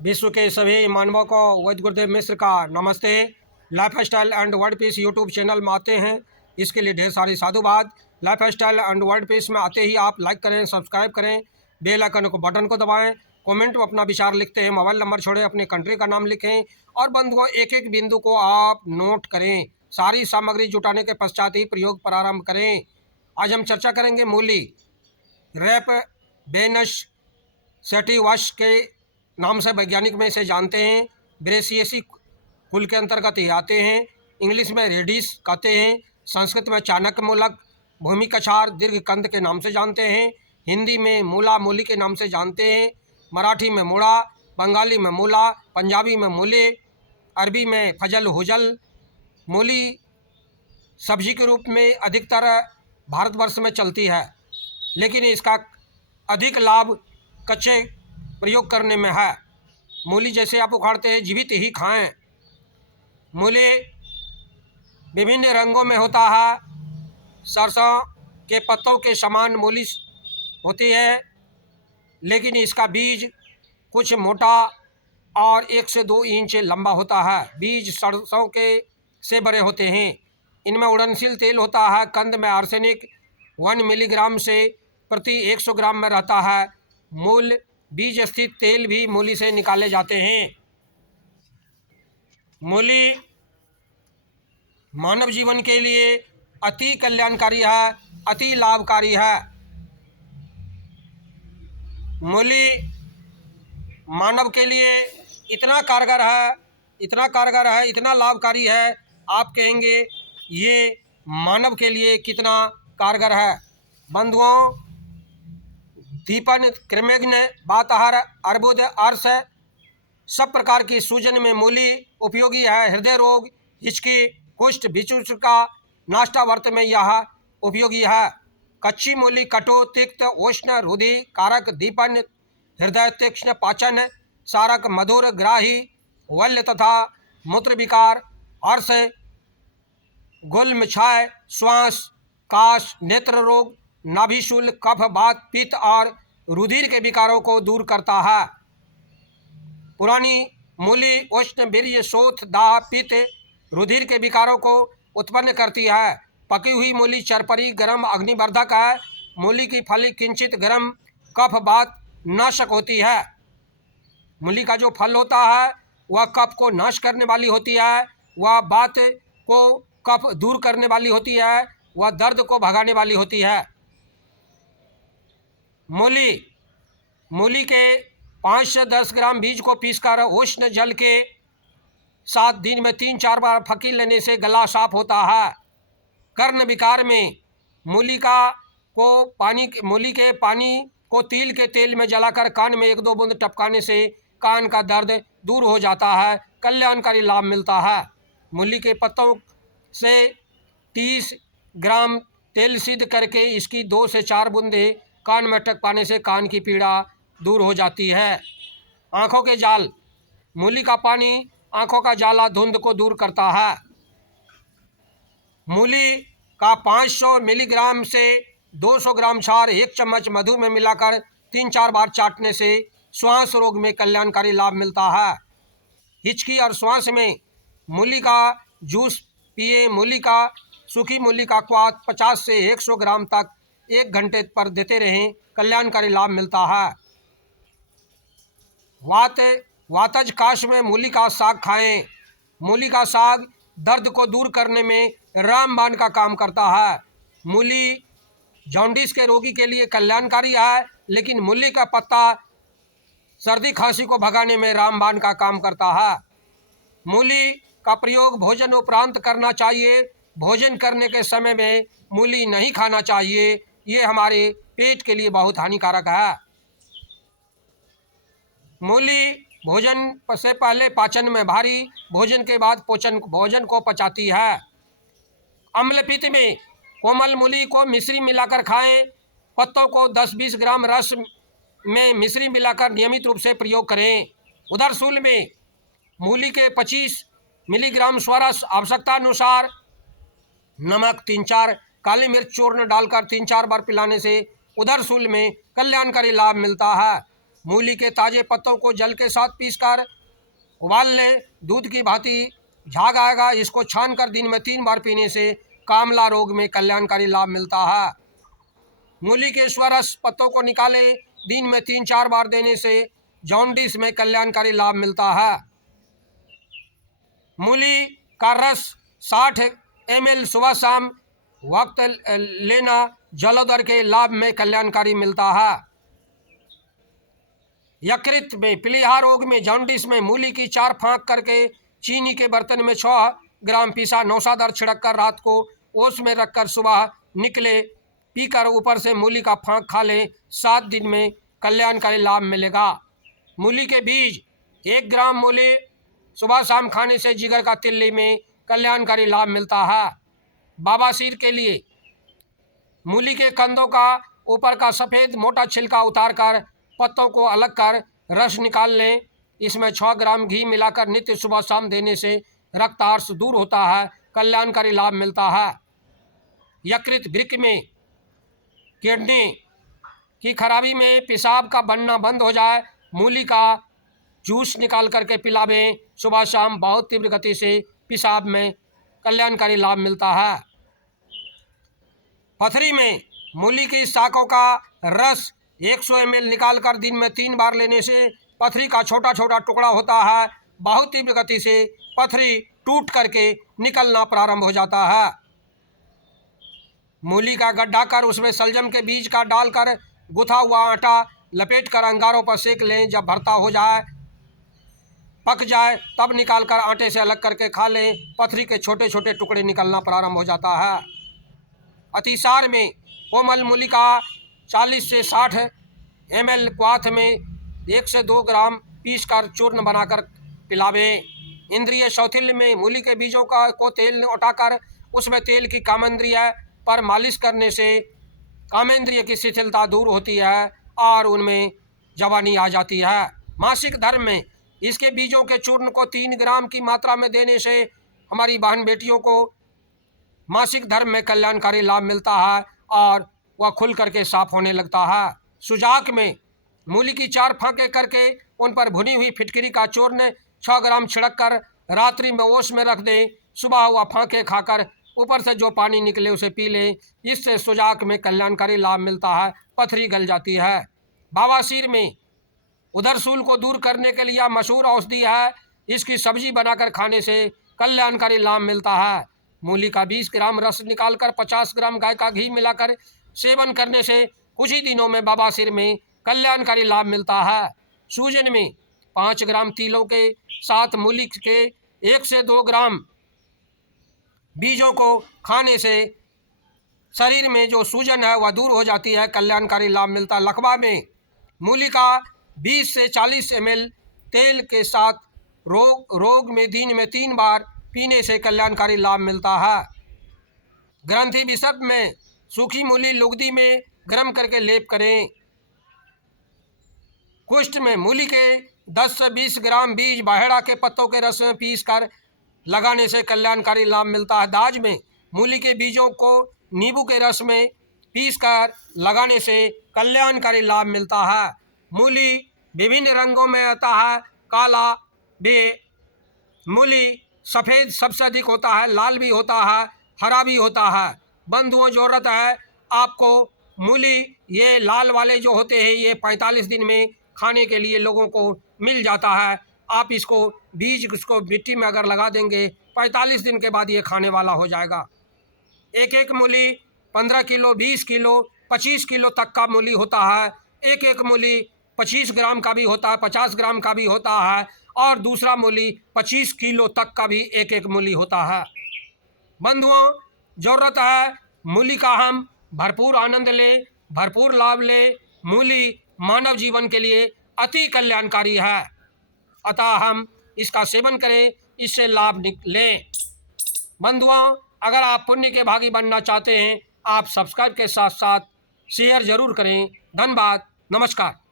विश्व के सभी मानवों को वैद्य गुरुदेव मिश्र का नमस्ते। Life style and world peace YouTube channel में आते हैं, इसके लिए ढेर सारी साधुवाद। Life style and world peace में आते ही आप लाइक करें, सब्सक्राइब करें, बेल आइकन को बटन को दबाएं, कमेंट में अपना विचार लिखते हैं, मोबाइल नंबर छोड़ें, अपने कंट्री का नाम लिखें और बंधुओं एक एक बिंदु को आप नोट करें। सारी सामग्री जुटाने के पश्चात ही प्रयोग प्रारंभ करें। आज हम चर्चा करेंगे मूली। रैप बेनस सेटिवस के नाम से वैज्ञानिक में इसे जानते हैं। ब्रेसिएसी कुल के अंतर्गत ये आते हैं। इंग्लिश में रेडिस कहते हैं, संस्कृत में चाणक्य मूलक, भूमि कछार, दीर्घ कंद के नाम से जानते हैं, हिंदी में मूला मूली के नाम से जानते हैं, मराठी में मूड़ा, बंगाली में मूला, पंजाबी में मूले, अरबी में फजल हुजल। मूली सब्जी के रूप में अधिकतर भारतवर्ष में चलती है, लेकिन इसका अधिक लाभ कच्चे प्रयोग करने में है। मूली जैसे आप उखाड़ते हैं जीवित ही खाएं। मूली विभिन्न रंगों में होता है। सरसों के पत्तों के समान मूली होती है, लेकिन इसका बीज कुछ मोटा और 1 से 2 इंच लंबा होता है। बीज सरसों के से बड़े होते हैं। इनमें उड़नशील तेल होता है। कंद में आर्सेनिक 1 मिलीग्राम से प्रति 100 ग्राम में रहता है। मूल बीज स्थित तेल भी मूली से निकाले जाते हैं। मूली मानव जीवन के लिए अति कल्याणकारी है, अति लाभकारी है। मूली मानव के लिए इतना कारगर है, इतना लाभकारी है, आप कहेंगे ये मानव के लिए कितना कारगर है। बंधुओं, दीपन, कृमिघ्न, वातहर, अर्बुद, अर्श सब प्रकार की सूजन में मूली उपयोगी है। हृदय रोग, हिचकी, कुष्ठ, भिक्षुक का नाष्टावर्त में यह उपयोगी है। कच्ची मूली कटु, तिक्त, उष्ण, रुधि कारक, दीपन, हृदय, तीक्ष्ण, पाचन सारक, मधुर, ग्राही, वल्य तथा मूत्र विकार, अर्श, गुल्म, क्षय, श्वास, काश, नेत्र रोग, नाभिशूल, कफ, वात, पित्त और रुधिर के विकारों को दूर करता है। पुरानी मूली उष्ण, वीर्य, शोथ, दाह, पित्त, रुधिर के विकारों को उत्पन्न करती है। पकी हुई मूली चरपरी, गर्म, अग्निवर्धक है। मूली की फली किंचित गर्म, कफ वात नाशक होती है। मूली का जो फल होता है वह कफ को नाश करने वाली होती है, वह वात को कफ दूर करने वाली होती है, वह दर्द को भगाने वाली होती है। मूली के 5 से 10 ग्राम बीज को पीसकर उष्ण जल के साथ दिन में 3-4 बार फकी लेने से गला साफ होता है। कर्ण विकार में मूली के पानी को तिल के तेल में जलाकर कान में 1-2 बूंद टपकाने से कान का दर्द दूर हो जाता है, कल्याणकारी लाभ मिलता है। मूली के पत्तों से 30 ग्राम तेल सिद्ध करके इसकी 2 से 4 बूंदे कान में टपकाने से कान की पीड़ा दूर हो जाती है। आँखों के जाल, मूली का पानी आँखों का जाला धुंध को दूर करता है। मूली का 500 मिलीग्राम से 200 ग्राम क्षार 1 चम्मच मधु में मिलाकर 3-4 बार चाटने से श्वास रोग में कल्याणकारी लाभ मिलता है। हिचकी और श्वास में मूली का जूस पिए। सूखी मूली का क्वाथ 50 से 100 ग्राम तक 1 घंटे पर देते रहें, कल्याणकारी लाभ मिलता है। वातज काश में मूली का साग खाएं। मूली का साग दर्द को दूर करने में रामबाण का काम करता है। मूली जॉन्डिस के रोगी के लिए कल्याणकारी है, लेकिन मूली का पत्ता सर्दी खांसी को भगाने में रामबाण का काम करता है। मूली का प्रयोग भोजन उपरांत करना चाहिए। भोजन करने के समय में मूली नहीं खाना चाहिए, ये हमारे पेट के लिए बहुत हानिकारक है। मूली भोजन से पहले पाचन में भारी, भोजन के बाद भोजन को पचाती है। अम्लपित्त में कोमल मूली को मिश्री मिलाकर खाएं। पत्तों को 10-20 ग्राम रस में मिश्री मिलाकर नियमित रूप से प्रयोग करें। उदरशूल में मूली के 25 मिलीग्राम स्वरस आवश्यकता अनुसार, नमक 3-4, काली मिर्च चूर्ण डालकर 3-4 बार पिलाने से उदरशूल में कल्याणकारी लाभ मिलता है। मूली के ताज़े पत्तों को जल के साथ पीसकर उबाल लें। दूध की भांति झाग आएगा। इसको छानकर दिन में 3 बार पीने से कामला रोग में कल्याणकारी लाभ मिलता है। मूली के स्वरस पत्तों को निकालें। दिन में 3-4 बार देने से जॉन्डिस में कल्याणकारी लाभ मिलता है। मूली का रस 60 ml सुबह शाम वक्त लेना जलोदर के लाभ में कल्याणकारी मिलता है। यकृत में प्लीहा रोग में जॉन्डिस में मूली की 4 फाँक करके चीनी के बर्तन में 6 ग्राम पीसा नौशादर छिड़क कर रात को ओस में रखकर सुबह निकले पीकर ऊपर से मूली का फाँक खा लें। 7 दिन में कल्याणकारी लाभ मिलेगा। मूली के बीज 1 ग्राम मूली सुबह शाम खाने से जिगर का तिल्ली में कल्याणकारी लाभ मिलता है। बवासीर के लिए मूली के कंदों का ऊपर का सफ़ेद मोटा छिलका उतारकर पत्तों को अलग कर रस निकाल लें। इसमें 6 ग्राम घी मिलाकर नित्य सुबह शाम देने से रक्तार्स दूर होता है, कल्याणकारी लाभ मिलता है। यकृत वृक्क में किडनी की खराबी में पेशाब का बनना बंद हो जाए, मूली का जूस निकाल करके पिलावें। सुबह शाम बहुत तीव्र गति से पेशाब में कल्याणकारी लाभ मिलता है। पथरी में मूली की शाखों का रस 100 ml निकाल कर दिन में 3 बार लेने से पथरी का छोटा छोटा टुकड़ा होता है, बहुत तीव्र गति से पथरी टूट करके निकलना प्रारंभ हो जाता है। मूली का गड्ढा कर उसमें सलजम के बीज का डालकर गुथा हुआ आटा लपेट कर अंगारों पर सेक लें। जब भरता हो जाए पक जाए तब निकालकर आटे से अलग करके खा लें। पथरी के छोटे छोटे टुकड़े निकलना प्रारंभ हो जाता है। अतिसार में कोमल मूली का 40 से 60 ml क्वाथ में 1 से 2 ग्राम पीस कर चूर्ण बनाकर पिलावें। इंद्रिय शौथिल्य में मूली के बीजों को तेल उठाकर उसमें तेल की कामेंद्रिय पर मालिश करने से कामेंद्रिय की शिथिलता दूर होती है और उनमें जवानी आ जाती है। मासिक धर्म में इसके बीजों के चूर्ण को 3 ग्राम की मात्रा में देने से हमारी बहन बेटियों को मासिक धर्म में कल्याणकारी लाभ मिलता है और वह खुल करके साफ होने लगता है। सुजाक में मूली की 4 फाँके करके उन पर भुनी हुई फिटकरी का चूर्ण 6 ग्राम छिड़क कर रात्रि में ओस में रख दें। सुबह वह फाँके खाकर ऊपर से जो पानी निकले उसे पी लें। इससे सुजाक में कल्याणकारी लाभ मिलता है, पथरी गल जाती है। बवासीर में उदरसूल को दूर करने के लिए मशहूर औषधि है। इसकी सब्जी बनाकर खाने से कल्याणकारी लाभ मिलता है। मूली का 20 ग्राम रस निकालकर 50 ग्राम गाय का घी मिलाकर सेवन करने से कुछ ही दिनों में बवासीर में कल्याणकारी लाभ मिलता है। सूजन में 5 ग्राम तिलों के साथ मूली के 1 से 2 ग्राम बीजों को खाने से शरीर में जो सूजन है वह दूर हो जाती है, कल्याणकारी लाभ मिलता है। लकवा में मूली का 20 से 40 ml तेल के साथ रोग में दिन में 3 बार पीने से कल्याणकारी लाभ मिलता है। ग्रंथि विषप में सूखी मूली लुगदी में गर्म करके लेप करें। कुष्ठ में मूली के 10 से 20 ग्राम बीज बाहेड़ा के पत्तों के रस में पीस कर लगाने से कल्याणकारी लाभ मिलता है। दाज में मूली के बीजों को नींबू के रस में पीस कर लगाने से कल्याणकारी लाभ मिलता है। मूली विभिन्न रंगों में आता है। काला भी मूली सफ़ेद सबसे अधिक होता है, लाल भी होता है, हरा भी होता है। बंधुओं ज़रूरत है आपको मूली, ये लाल वाले जो होते हैं ये 45 दिन में खाने के लिए लोगों को मिल जाता है। आप इसको बीज उसको मिट्टी में अगर लगा देंगे 45 दिन के बाद ये खाने वाला हो जाएगा। एक मूली 15 किलो, 20 किलो, 25 किलो तक का मूली होता है। एक मूली 25 ग्राम का भी होता है, 50 ग्राम का भी होता है और दूसरा मूली 25 किलो तक का भी एक मूली होता है। बंधुओं ज़रूरत है मूली का हम भरपूर आनंद लें, भरपूर लाभ लें। मूली मानव जीवन के लिए अति कल्याणकारी है, अतः हम इसका सेवन करें, इससे लाभ लें। बंधुओं अगर आप पुण्य के भागी बनना चाहते हैं आप सब्सक्राइब के साथ साथ शेयर ज़रूर करें। धन्यवाद, नमस्कार।